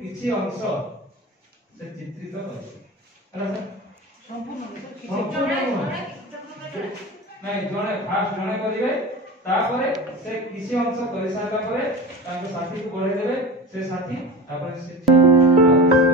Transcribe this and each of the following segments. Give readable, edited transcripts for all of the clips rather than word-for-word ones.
किसी अंश से चित्रित नहीं जड़े फास्ट जड़े करेंगे तापर से किसी अंश कर सारा पर ताको साथी को बढ़े देबे से साथी तापर से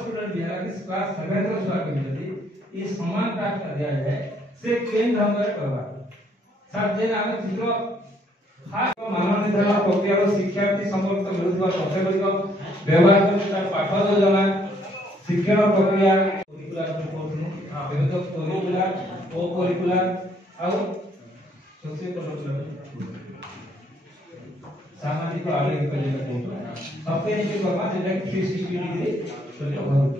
स्टूडेंट भी है कि क्लास 7 रो छुआ के जदी ई समान टास्क दिया जाए से केन ढंग रे करबा सब जे हम जीरो खास मानव निर्धारण प्रक्रिया शिक्षार्थी संपर्क मिलुवा तथ्य गुड़िक व्यवहार कर तार पाठ योजना शिक्षण प्रक्रिया करिकुलर कोर्स विविध करिकुलर ओ करिकुलर और सोशियो करिकुलर सामाजिक आर्थिक करिकुलर सबके नीचे करबा जेटा 360 डिग्री सेटा होउछ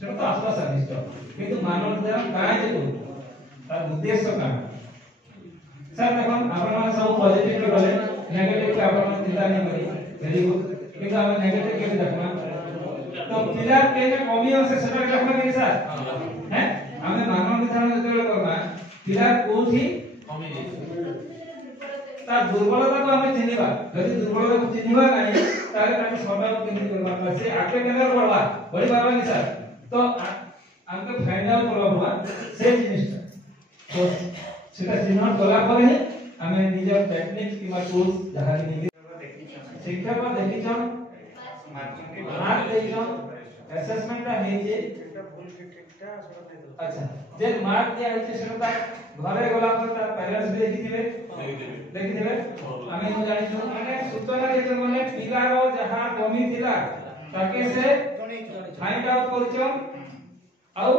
सेटा तो आस्था सादिष्ट किंतु मानव निर्धारण काय जे तार उद्देश्य का सर देखो आपण सब पॉजिटिव रे गले नेगेटिव के आपण चिंता नहीं करी वेरी गुड किंतु हम नेगेटिव के देखना तो पिला के कमी আছে সেটা দেখना कि सर हैं हमें मानव निर्धारण যেতে করবা পিলা কোথি কমি ता दुर्बलता को हमें चिन्हिबा यदि दुर्बलता को चिन्हिबा नहीं तारे ताके सदा को केंद्रित करबा से आके केंद्र करबा बड़ी बाबा नहीं सर तो हमके फाइंड आउट करबा हुआ से जिनिसटा तो सेटा चिन्हट कला पर ही हमें निजर टेक्निक किबा टूल्स जहां नि शिक्षक को देखिछन मार्क देइछन असेसमेंट ता हे जे एटा भूल के ठीकटा अच्छा जे मार्क दिया है सेटा घरे गला पर तार पेरेंट्स भी देखिथिबे आमे न जानि छु माने सूचना के माने पिला रो जहां कमी थिला ताके से फाइंड आउट करछन आउ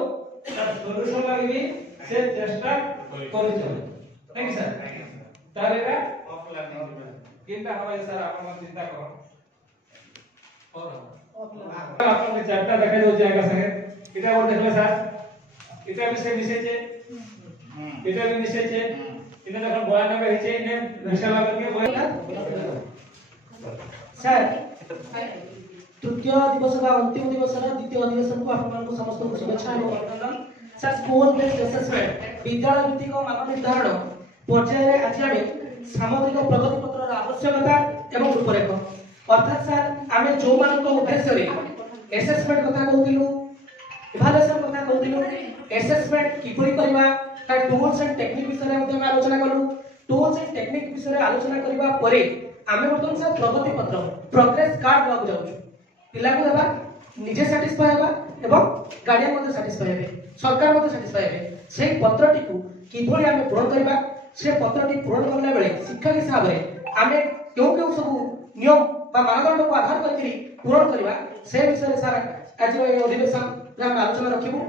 सॉल्यूशन लागबी से चेष्टा करछन थैंक यू सर तार एटा ऑफलाइन केनटा हवा सर आपण चिंता करो और आपण के चार्टटा देखा दो जाएगा संगे इटा और देखले सर इटा विषय विषय छे इटा भी विषय छे इने देखो 92 हेचे इने विषय लागल के सर तृतीय दिवस का अंतिम दिवस रा द्वितीय अधिवेशन को आपण को समस्त को शुभेच्छा एवं अभिनंदन सर स्कूल बेस्ड असेसमेंट विद्यालय भित्तिक मानव निर्धारण पर्याय आज आमे सामग्रिक प्रगति पत्र रा आवश्यकता एवं रूपरेख अर्थात सर आमे जो मान को उद्देश्य रे असेसमेंट कथा कहतिलु इवैल्यूएशन कथा कहतिलु असेसमेंट किपरि करबा ता टूल्स एंड टेक्निक विषय में आलोचना करू टूल्स एंड टेक्निक विषय आलोचना करबा परे आमे वर्तमान सर प्रगति पत्र प्रोग्रेस कार्ड लागू जाउछु पिला को देबा निजे सैटिस्फाई हेबा एवं गार्डियन मध्ये सैटिस्फाई हेबे सरकार मध्ये सैटिस्फाई हेबे से पत्रटी को किभଳି आमे पूर्ण करबा से पत्रटी पूर्ण करला बेले शिक्षक हिसाब रे आमे क्यों क्यों सब नियम बा मानदंड को आधार करके पूर्ण करबा से विषय सर आज अधिवेशन आलोचना रखिबु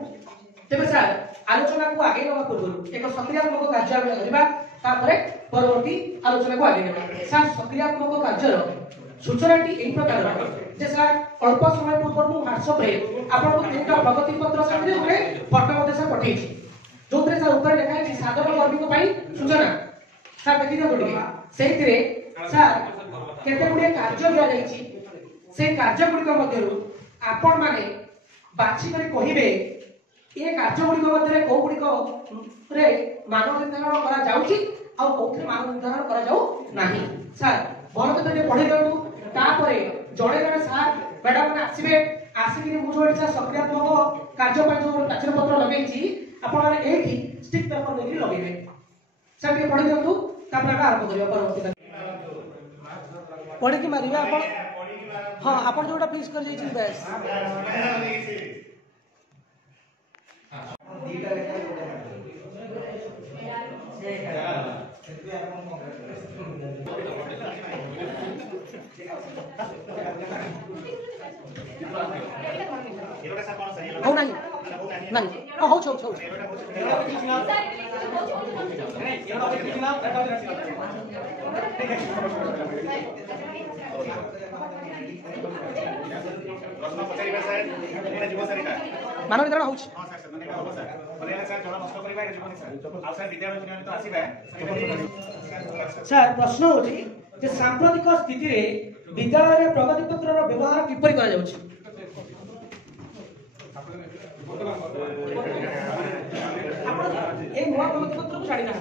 तेबे सर आलोचना को आगे नवा पूर्व एक सक्रियात्मक कार्य आमे करबा तापरे परवर्ती आलोचना को आगे नेबा सर सक्रियात्मक कार्य सूचनाटी एई प्रकार जे सर अल्प समय पूर्व मु व्हाट्सएप रे आपन को तीनटा प्रगति पत्र साथरे ओरे फोटो मध्ये सर पठेछि जोतरे सर ऊपर लिखा है साधारण कर्मी को पाई सूचना सर देखि दियो गोटी सेहितरे सर केते गुडे कार्य दिया जाईछि से कार्य गुडी को मध्यरु आपन माने बाछि करी कहिबे ए कार्य गुडी को मध्यरे को गुडी को रे मानव निर्धारण करा जाउछि आ कोथरे मानव निर्धारण करा जाउ नाही सर भलो कते पढि दियौ तापरे जणे जणे सर मैडम ने आसीबे आसीकि मु जो इच्छा सक्रियात्मक कार्य पय जो कार्य पत्र लगेछि आपण माने एठी स्टिक पेपर लेकि लगेबे सर के पढि दियौ तापर आरंभ करियो परवर्ती पढि कि मारिबे आपण हां आपण जोटा फिक्स कर जाई छी बस दीटा लेखा सेतबे आपण हो नहीं नहीं हो छो छो मानव वितरण होछ सर प्रश्न होछि जे सांप्रतिक स्थिति रे विद्यालय रे प्रगति पत्र रो व्यवहार किपरि करा जाउछि आपण ए नवा प्रगति पत्र को छाडी ना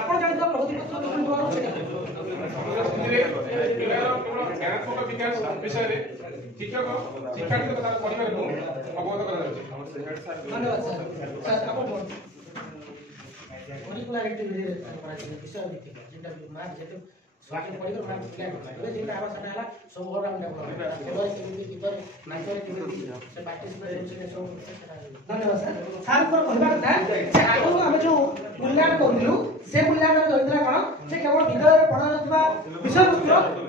आपण जानि तो प्रगति पत्र को व्यवहार छाडी ଜ୍ଞାनात्मक विकास विषय रे शिक्षक शिक्षार्थी को तार परिवार को अवगत करा जाउछि धन्यवाद सर सर आपण मोलिकुलर एक्टिविटी विषय देखि जेटा मार्क जेटा स्वास्थ्य परिवार मार्क क्लियर होय जेटा आवश्यक हला सब घर हम डेवलप केवल केमिति किपर माइक्रो केमिति से पार्टिसिपेट होछे सब धन्यवाद सर सर को कहबा कथा जे आगो हम जो मूल्यांकन करिलु से मूल्यांकन होइतला कोन से केवल विद्यालय रे पढा जातबा विषय वस्तु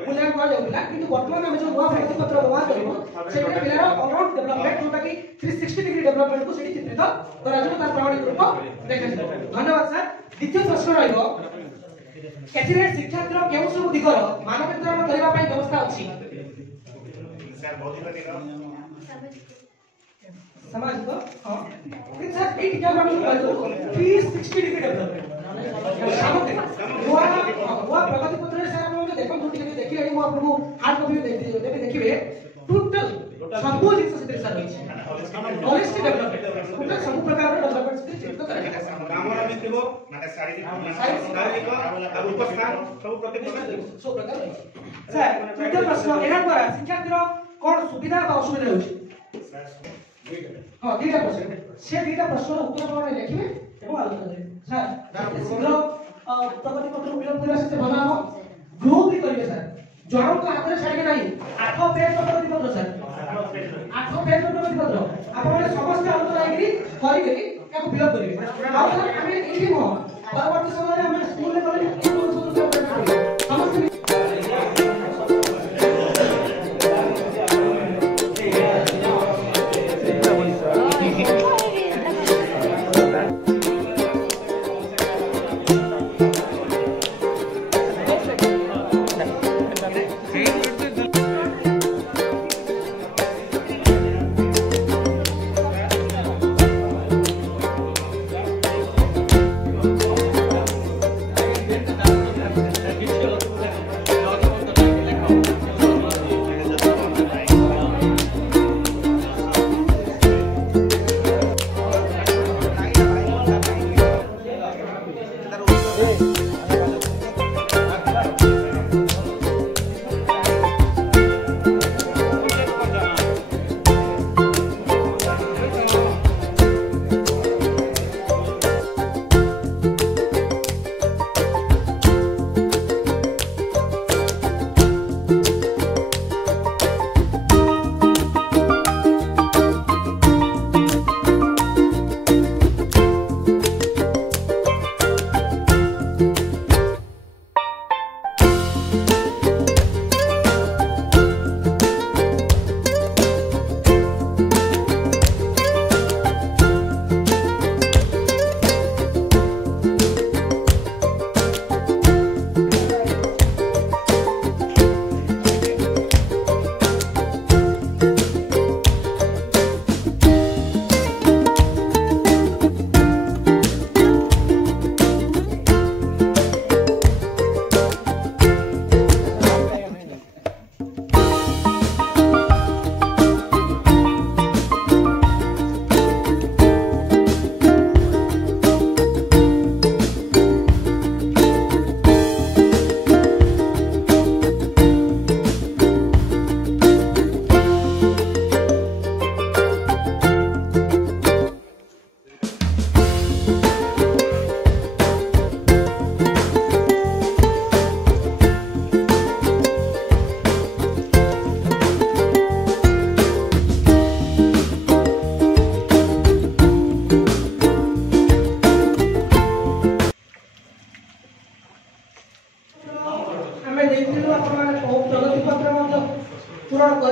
मूल्यांकन करा जाउला किंतु वर्तमान हम जो नवा प्रगति पत्र व्यवहार करिवो सेटा पिलार ऑलराउंड डेवलपमेंट जोटा कि 360 डिग्री डेवलपमेंट को सेठी चित्रित करा जाउ तार प्रमाणित रूप देखा जाउ धन्यवाद सर द्वितीय प्रश्न रहइबो एथिरे शिक्षार्थ केउ सब दिगर मानव वितरण करबा पई व्यवस्था अछि सर भौतिक सामाजिक हां कि सर ए टिका हम कहलु 360 डिग्री डेवलपमेंट सामग्री वो प्रगति पत्र रे सर हम देखो दुटी के देखि मु आपको हार्ड कॉपी देखिबे टोटल सब जिंस से सर होइछि होलिस्टिक डेवलपमेंट टोटल सब प्रकार रो डेवलपमेंट से चित्रित करा जाय कामरा मिथिबो माने शारीरिक उपस्थान सब प्रत्येक सब प्रकार सर तृतीय प्रश्न एना द्वारा शिक्षार्थी रो कोन सुविधा बा असुविधा होछि हां दीटा प्रश्न से दीटा प्रश्न उत्तर आपण लिखिबे एवं आलोचना करिबे सर शीघ्र प्रगति पत्र विलंब करिया से भला हम ग्रुप भी करिवे सर जणो को हाथ रे छाडी नाही 8 पेज प्रगति पत्र सर 8 पेज प्रगति पत्र आपण समस्त आलोचना करी एक विलंब करिवे आ सर हम एठी हो परवर्ती समय हम स्कूल में कॉलेज समस्त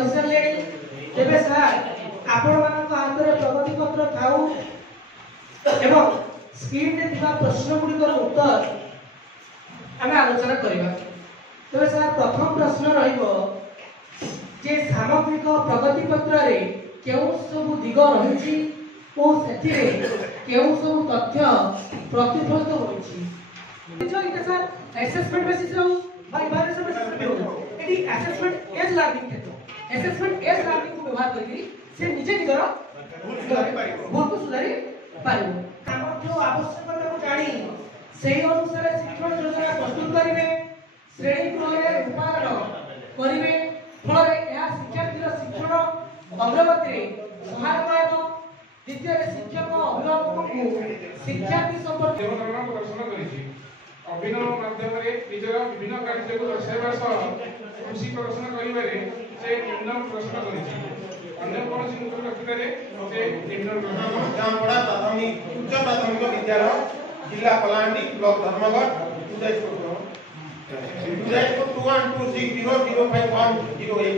कहि सारले तेबे सर आपण मानक हातरे प्रगति पत्र थाउ एवं स्क्रीन रे थिबा प्रश्न गुडी उत्तर आमे आलोचना करिबा। तेबे सर प्रथम प्रश्न रहिबो जे सामग्रिक प्रगति पत्र रे केउ सब दिग रहिछि ओ सेथिरे केउ सब तथ्य प्रतिफलित होइछि। जो इटा सर असेसमेंट बेसिस रो बाय इवैल्यूएशन बेसिस रो एडी असेसमेंट एज लर्निंग क्षेत्र असेसमेंट एज लर्निंग को व्यवहार करी से निजे निगर भूल को सुधारी पारिबो। सामर्थ्य आवश्यकता को जानी सेही अनुसार शिक्षण योजना प्रस्तुत करिवे श्रेणी गृहरे रूपायन करिवे फलरे या शिक्षार्थीर शिक्षण अग्रगति सहायक हेबो। द्वितीय शिक्षक अभिभावक को शिक्षार्थी संपर्क देवकरण प्रदर्शन करिछि अभिनव माध्यम रे निजर विभिन्न कार्य को दर्शाଇବା सह खुशी प्रदर्शन करिबारे से निम्न प्रश्न करिछि। अन्य कोनोसी नूतन रखिबारे से निम्न प्रश्न जामपड़ा प्राथमिक उच्च प्राथमिक विद्यालय जिला कलाहांडी ब्लॉक धर्मगढ़ उदयपुर 2126005108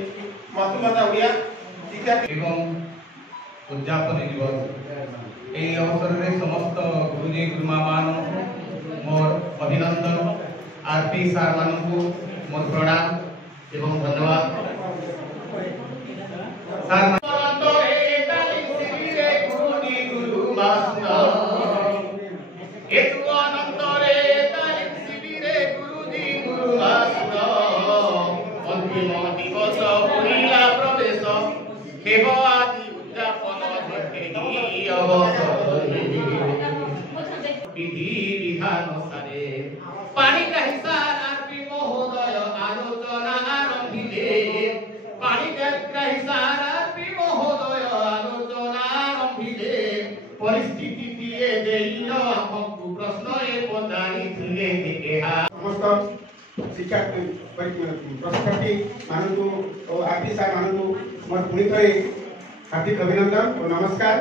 मातृभाषा ओडिया शिक्षा एवं उद्यापन दिवस এই অবসরে সমস্ত গুরুজি গুরুমা মান মোর অভিনন্দন আরপি স্যার মানকু মোর প্রণাম এবং ধন্যবাদ। স্যার অন্তরে তালি শিবিরে গুরুজি গুরুমা এতু অন্তরে তালি শিবিরে গুরুজি গুরুমা অন্তিম দিবস হইলা প্রবেশ কেব আদি উদ্যাপন विधि विधान सारे पानी का हिस्सा आरपी महोदय आलोचना आरंभिले पानी का हिस्सा आरपी महोदय आलोचना आरंभिले परिस्थिति दिए देइल हमकु प्रश्न ए पदानी थिले एहा समस्त शिक्षा प्रशिक्षार्थी मानकु और आरपी सार मानकु मोर पुणी थरे हार्दिक अभिनंदन और नमस्कार।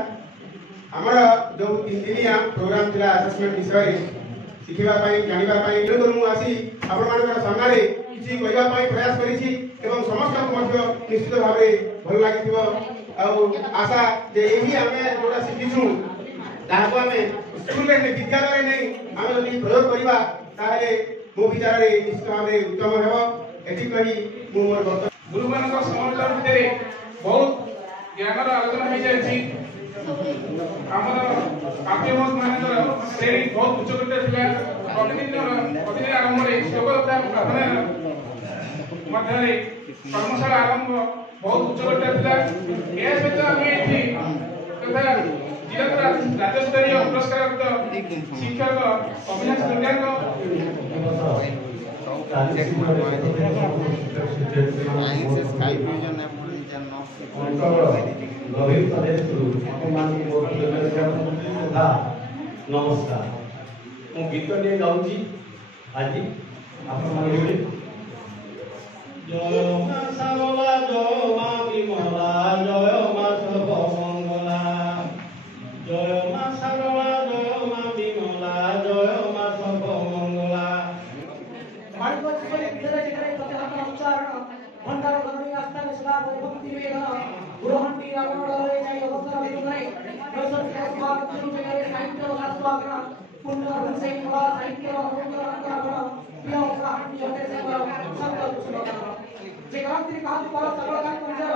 आमर जो 3 दिनिया प्रोग्राम थिला असेसमेंट विषय शिखिबा पई जानिबा पई जो मु आसी आपण मानकर सामने किछि कहबा पई प्रयास करिछि एवं समस्त को मध्य निश्चित भाबे भल लागिथिबो आ आशा जे एही हमें जोडा सिखिछु ताको हमें स्कूल रे विद्यालय रे नै हम यदि प्रयोग करिबा ताले मो विचार रे निश्चित भाबे उत्तम हेबो। एठी कहि मु मोर गुरु मानक समाचार भितरे बहुत ज्ञानर आलोचना हो जायछि। ଆମର ପାଠ୍ୟମତ ମାନଙ୍କର ଶ୍ରେଣୀ ବହୁତ ଉଚ୍ଚକୋଟୀର ଥିଲା। ପ୍ରତିଦିନ ଆରମ୍ଭରେ ସ୍ଲୋକତା ପ୍ରାର୍ଥନା ମଧ୍ୟରେ କର୍ମଶାଳା ଆରମ୍ଭ ବହୁତ ଉଚ୍ଚକୋଟୀର ଥିଲା। ଏହା ସହିତ ଆମେ ଏଠି ତଥା ଜିଲ୍ଲାର ରାଜ୍ୟସ୍ତରୀୟ ପୁରସ୍କାରପ୍ରାପ୍ତ ଶିକ୍ଷକ ଅଭିନାଶ ଦୁର୍ଗାଙ୍କ नमस्कार मु गीत टे गाउची आज आपण माने जय मा सावला जय मा विमला जय मा सर्वमंगला जय मा सावला जय मा विमला जय मा सर्वमंगला मानव जीवन विद्यालय जेकरे प्रतिहार उच्चारण भंडार गणनी आस्था निष्ठा भक्ति निवेदन गुरुहंटी रावण रे जाई अवसर विरुद्धै प्रसन्न स्वागत करू जगरे साहित्य शास्त्राग्र पुण्य विषय कला साहित्य अनुग्रह प्रिय कहानी जते से शब्द कुशलता जे क्रांति कहानी पर सकल का पंजर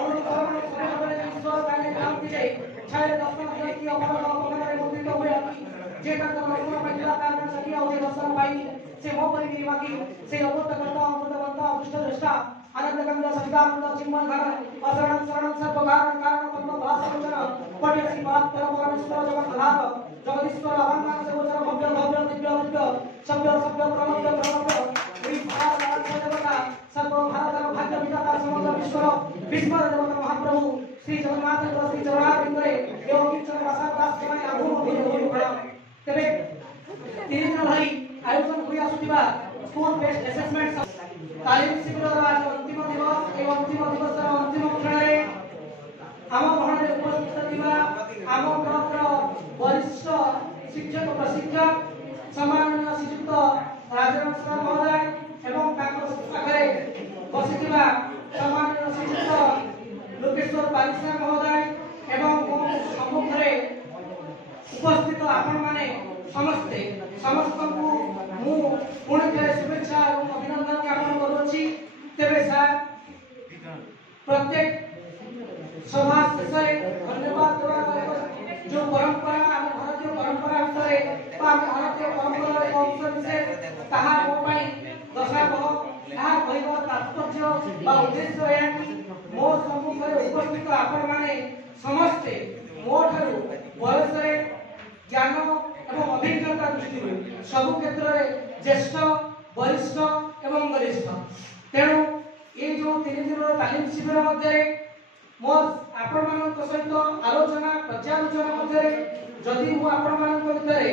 अनुकरण सभाबरे ईश्वर काले क्रांति जाई छाय दर्शन की अमर अपने मुद्रित हुए जे का कर्म महिला कारण सकी और दर्शन पाई से मो परिगिरी बाकी से अमृत करता अदृष्ट दृष्टा आनंद गंगा सवितानंद चिन्मय घर अशरण शरण सर्व कारण कारण पद्म भासवचन पट्यसी बात परम परमेश्वर जगत आधार जगदीश्वर अहंकार से गोचर भव्य भव्य दिव्य दिव्य सभ्य सभ्य प्रमव्य प्रमव्य विभाग देवता सर्व भारत भाग्य विधाता समग्र विश्व विस्मय देवता महाप्रभु श्री जगन्नाथ श्री चरणारविंदे एवं किंचन वासादास के आगु होई पड़ा तबे तीन भाई आयोजन होई आसुतिबा स्कूल बेस्ड असेसमेंट तालीम शिविर आज अंतिम दिवस एवं अंतिम दिवस अंतिम क्षणे आम भवନରେ उपस्थित थिबा आम ब्लॉकର वरिष्ठ शिक्षक प्रशिक्षक सम्माननीय श्रीयुक्त राजराम महोदय एवं ताଙ୍କ ପାଖରେ ବସିଥିବା ସମ୍ମାନनीय ଶ୍ରୀଯୁକ୍ତ बारिशा महोदय एवं सम्मुखरे उपस्थित आपण माने समस्ते समस्त को मु पुणी थे शुभेच्छा और अभिनंदन ज्ञापन करुछि। तेबे सर प्रत्येक सभा शेषे धन्यवाद देवा जो परंपरा आम भारतीय परंपरा भितर भारतीय परंपरा एक अंश विशेष ताहा मो पई दशाबह यहाँ कहवा तात्पर्य बा उद्देश्य है कि मो सम्मुखरे उपस्थित आपण माने समस्ते मो ठारू बयस ज्ञान एवं अभिज्ञता दृष्टि सबु क्षेत्र में ज्येष्ठ वरिष्ठ एवं वरिष्ठ तेणु ये जो 3 दिन तालीम शिविर मध्य मो आपण सहित आलोचना पर्यालोचना मध्य जदि मु आपण भितर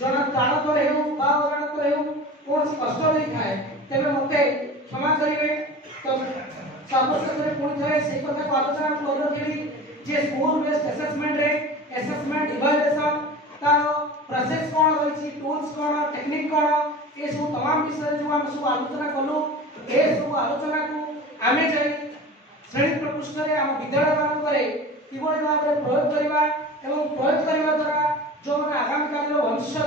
जन प्राणतर हो अजाणतर हो कौन कष्ट नहीं थाए तेरे मते क्षमा करेंगे। तो सर्वशेष पुणी थे से कथा को आलोचना कर रखी जे स्कूल बेस्ड असेसमेंट रे असेसमेंट इवैल्यूएशन तार प्रोसेस कोन रही टूल्स कोन टेक्निक कोन ये सब तमाम विषय जो हम सब आलोचना कलु ए सब आलोचना को आमे जाई श्रेणी प्रकोष्ठ रे हम विद्यालय मान करे किबोली भाव रे प्रयोग करबा एवं प्रयोग करबा द्वारा जो माने आगामी काल रो भविष्य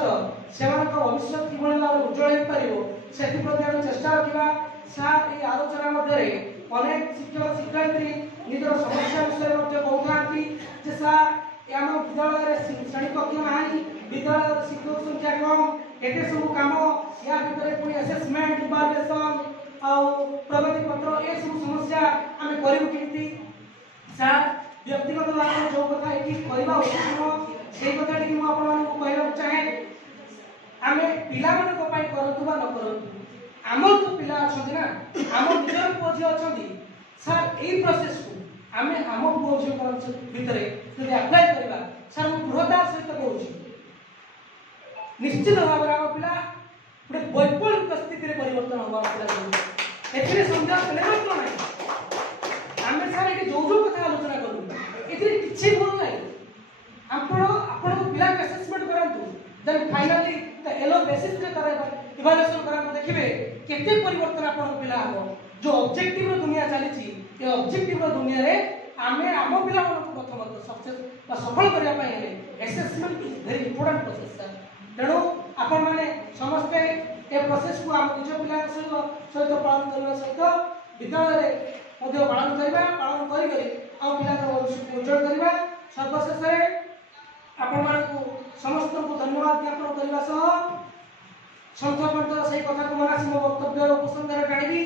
सेमान को भविष्य किबोली भाव रे उज्जवल हे परिबो सेति प्रति हम चेष्टा रखिबा। सार ए आलोचना मध्ये रे अनेक शिक्षक शिक्षयित्री निजर समस्या विषय मध्ये कहउथांती जे सार आम विद्यालय श्रेणी कक्ष ना विद्यालय शिक्षक संख्या कम एटे सब काम या भीतर पुणी असेसमेंट इवैल्यूएशन आउ प्रगति पत्र ए सब समस्या आमे करिबु किंती सार व्यक्तिगत भाव जो कथा एठी कहबा उचित न सेही कथा टी मु आपन मानक कहबा चाहे आमे पिला मन को पाई करतु बा न करतु आम जो पिला अछंती ना आम निजर पोझी अछंती सार एई प्रोसेस को आमे आम पोझी भीतर यदि अप्लाई करबा सार मु दृढ़ता सहित कहूची निश्चित भाव रे आम पिला गोटे वैकल्पिक स्थिति रे परिवर्तन होबा पिला एथिरे संध्या कले मात्र नाही आमे सार एठी जो जो कथा आलोचना करू एथिरे किछि भूल नाही आपण पिला असेसमेंट करंतु देन फाइनली द एलो बेसिस रे तार इवैल्यूएशन करंतु देखिबे केते परिवर्तन आपण पिला हो जो ऑब्जेक्टिव रो दुनिया चली छी ए ऑब्जेक्टिव रो दुनिया रे आमे आम पिला मन को प्रथम सक्सेस बा सफल करिया पई हेले assessment is very important process sir. तेणु आपण माने समस्त ए प्रोसेस को आम निज पिला सहित पालन करबा सहित विद्यालय रे मध्ये पालन करिबा पालन करी करी आम पिला को उज्जवल करिबा। सर्वशेष रे आपण मान को समस्त को धन्यवाद ज्ञापन करबा सह संतपंत सही कथा को मनासी मो वक्तव्य उपसंहार काढिबी।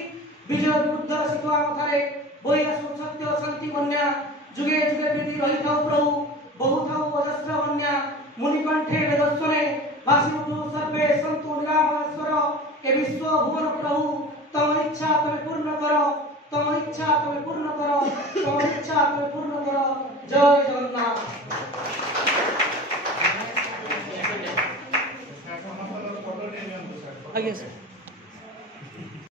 विजय विरुद्ध सितुआ मथारे बोइला सत्य शांति बन्या जुगे जुगे विधि रही थाउ प्रभु बहु थाउ अजस्र बन्या मुनिकंठे वेदस्वने भासितु सर्वे सन्तु निरामयेश्वर ए विश्व भुवन प्रभु तम इच्छा तमे पूर्ण करो तम इच्छा तमे पूर्ण करो तम इच्छा तमे पूर्ण करो। जय जगन्नाथ। आज्ञा सर।